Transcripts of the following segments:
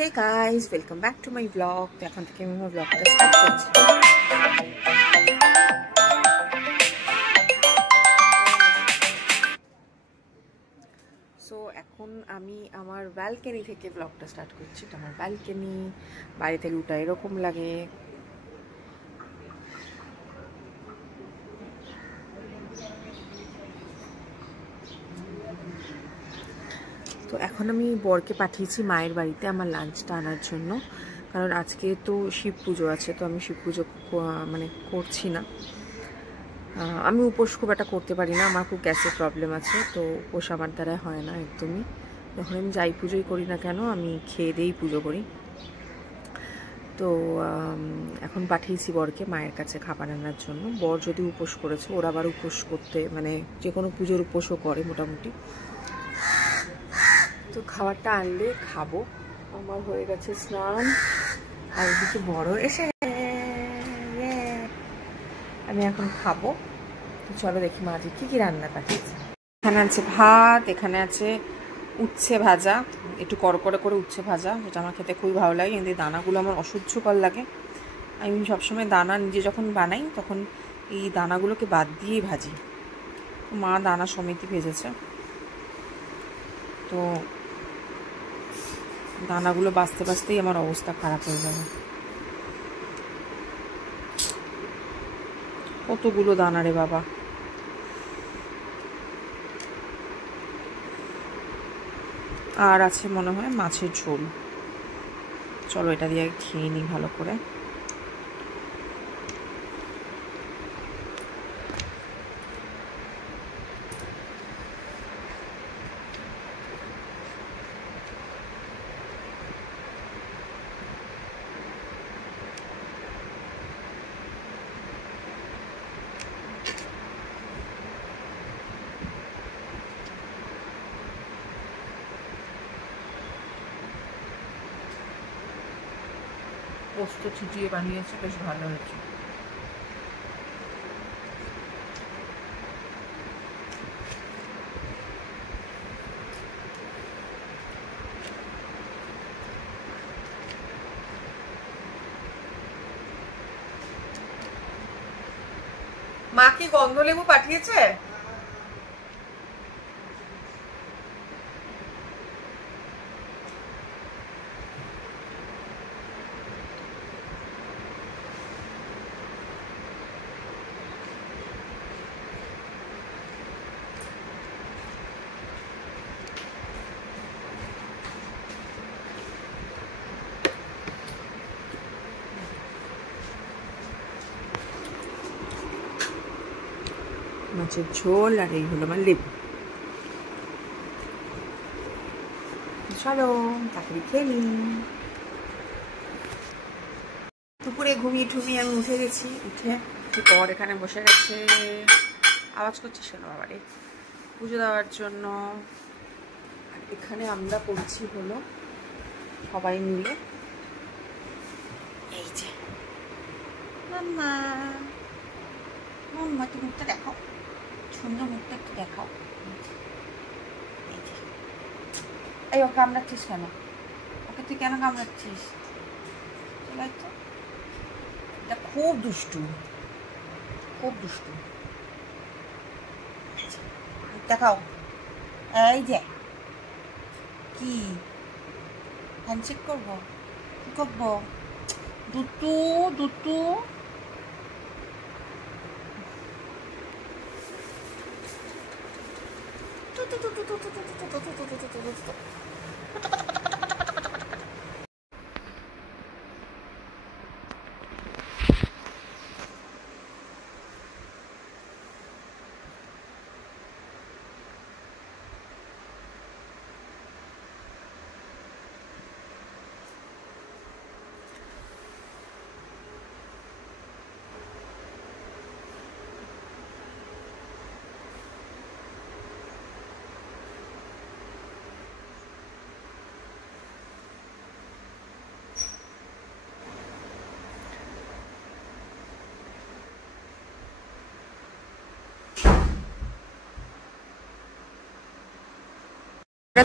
Hey guys, welcome back to my vlog. এখন থেকে আমি আমার vlogটা স্টার্ট করছি। সো এখন আমি আমার ব্যালকনি থেকে vlogটা স্টার্ট করছি। এটা আমার ব্যালকনি, বাইরে থেকে উঠা এরকম লাগে। তো এখন আমি বরকে পাঠিয়েছি মায়ের বাড়িতে আমার লাঞ্চটা আনার জন্য, কারণ আজকে তো শিব পুজো আছে। তো আমি শিব পুজো মানে করছি না। আমি উপোস খুব একটা করতে পারি না, আমার খুব গ্যাসের প্রবলেম আছে। তো উপোস আমার দ্বারা হয় না একদমই। যখন আমি যাই পুজোই করি না কেন, আমি খেয়ে দিয়েই পুজো করি। তো এখন পাঠিয়েছি বরকে মায়ের কাছে খাবার আনার জন্য। বর যদি উপোস করেছে, ওরা আবার উপোস করতে মানে যে কোনো পুজোর উপোসও করে মোটামুটি। তো খাবারটা আনলে খাবো। আমার হয়ে গেছে স্নান, আর কিছু বড় এসে আমি এখন খাবো। তো চলো দেখি মা আজকে কি রান্না পাঠিয়েছে। এখানে আছে ভাত, এখানে আছে উচ্ছে ভাজা, একটু কড়কড়ে করে উচ্ছে ভাজা, যেটা আমার খেতে খুবই ভালো লাগে। কিন্তু দানাগুলো আমার অসহ্যকর লাগে। আমি সবসময় দানা নিজে যখন বানাই তখন এই দানাগুলোকে বাদ দিয়েই ভাজি। মা দানা সমেতই ভেজেছে, তো দানাগুলো বাছতে বাছতেই আমার অবস্থা খারাপ হয়ে যাবে। কতগুলো দানা রে বাবা। আর আছে মনে হয় মাছের ঝোল। চলো এটা দিয়ে খেয়ে নিই ভালো করে। পোস্ত ছিটিয়ে বানিয়েছে, বেশ ভালো হয়েছে। মা কি গন্ধলেবু পাঠিয়েছে? মাছের ঝোল আর এই হলো আমার লেবু। চলো তাড়াতাড়ি খেয়ে নিই। দুপুরে ঘুমিয়ে ঠুমিয়ে আমি উঠে গেছি। উঠে পর এখানে বসে গেছে, আওয়াজ করছে শোনো বাবারে, পুজো দেওয়ার জন্য। আর এখানে আমরা করছি হলো সবাই মিলে, এই যে মাম্মা মাম্মা তুমি মুখটা দেখাও, সুন্দর মুখটা একটু দেখাও। এই ও কামড়াচ্ছিস কেন? ওকে তুই কেন কামড়াচ্ছিস? ঠিক আছে, এটা খুব দুষ্টু, খুব দুষ্টু। দেখাও, এই যে কি হ্যান্ডশেক করবো? কি করবো? দুটু দুটু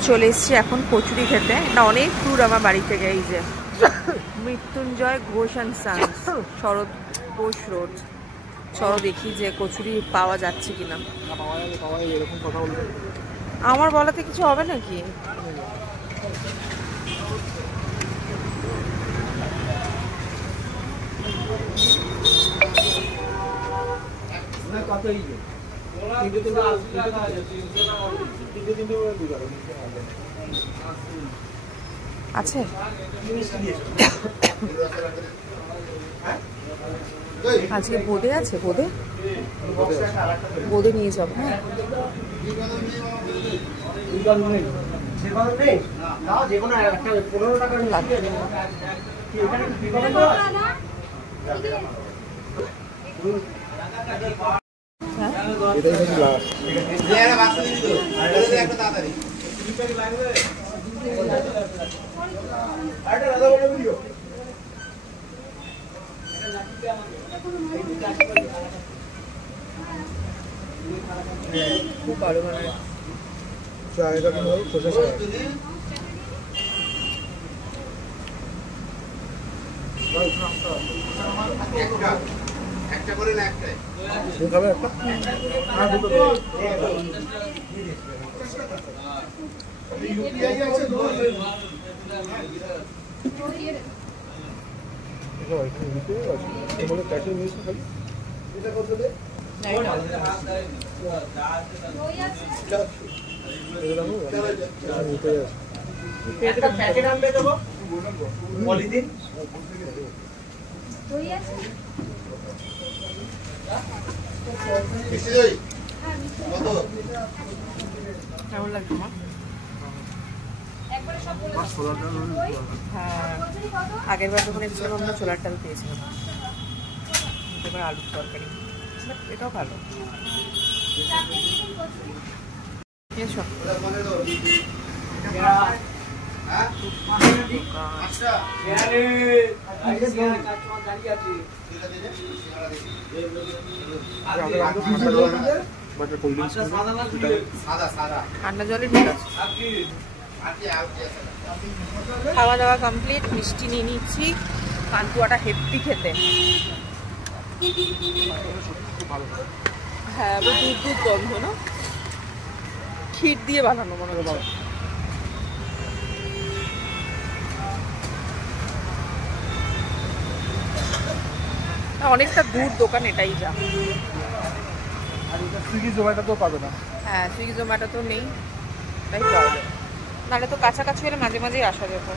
চলে এসেছি এখন কচুরি খেতে। এটা অনেক দূর আমার বাড়ি থেকে। এই যে Mrityunjoy Ghosh and sons, Sarat Ghosh road. চলো দেখি যে কচুরি পাওয়া যাচ্ছে কিনা। আমার বলাতে কিছু হবে নাকি? আছে আজকে বোঁদে আছে, বোঁদে বোঁদে নিয়ে যাবো। হ্যাঁ খুব ভালো বানায়। একটা করে না একটাই প্যাকেট আনবে দেবো পলিথিন কেমন লাগছে মা? হ্যাঁ আগের বার যখন এসেছিলাম আমরা ছোলার ডাল পেয়েছিলাম, এবার আলুর তরকারি। এটাও ভালো। এসো ঠান্ডা জলে ঠিক আছে। খাওয়া দাওয়া কমপ্লিট, মিষ্টি নিয়ে নিচ্ছি। পান্তুয়াটা হেভি খেতে। হ্যাঁ দুধ দুধ গন্ধ না, ক্ষীর দিয়ে বানানো মনে হচ্ছে। অনেকটা দূর দোকান, এটাই যা। সুইগি জোম্যাটো তো পাবে না। হ্যাঁ সুইগি জোম্যাটো তো নেই, তাই পাবে। নাহলে তো কাছাকাছি হলে মাঝে মাঝেই আসা যেত।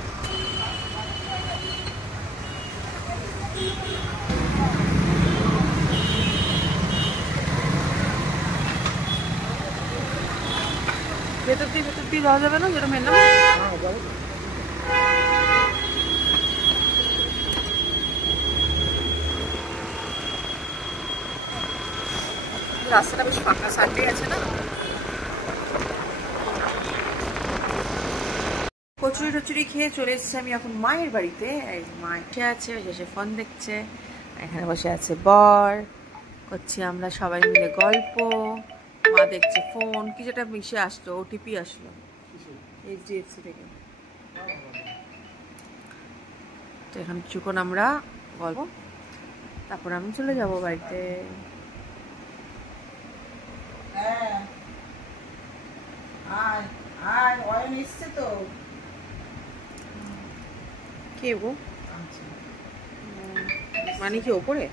ভেতর দিয়ে যাওয়া যাবে না যেটা মেন না? রাস্তাটা বেশ ফাঁকা, সানডে আছে না। কচুরি টচুরি খেয়ে চলে এসেছি আমি এখন মায়ের বাড়িতে। মা এসে আছে, এসে ফোন দেখছে। এখানে বসে আছে বর, করছি আমরা সবাই মিলে গল্প। মা দেখছে ফোন, কি যেটা মিশে আসলো, ওটিপি আসলো HDFC থেকে। তো এখন কিছুক্ষণ আমরা গল্প, তারপর আমি চলে যাব বাড়িতে। কে গো? মানে কি ওপরে?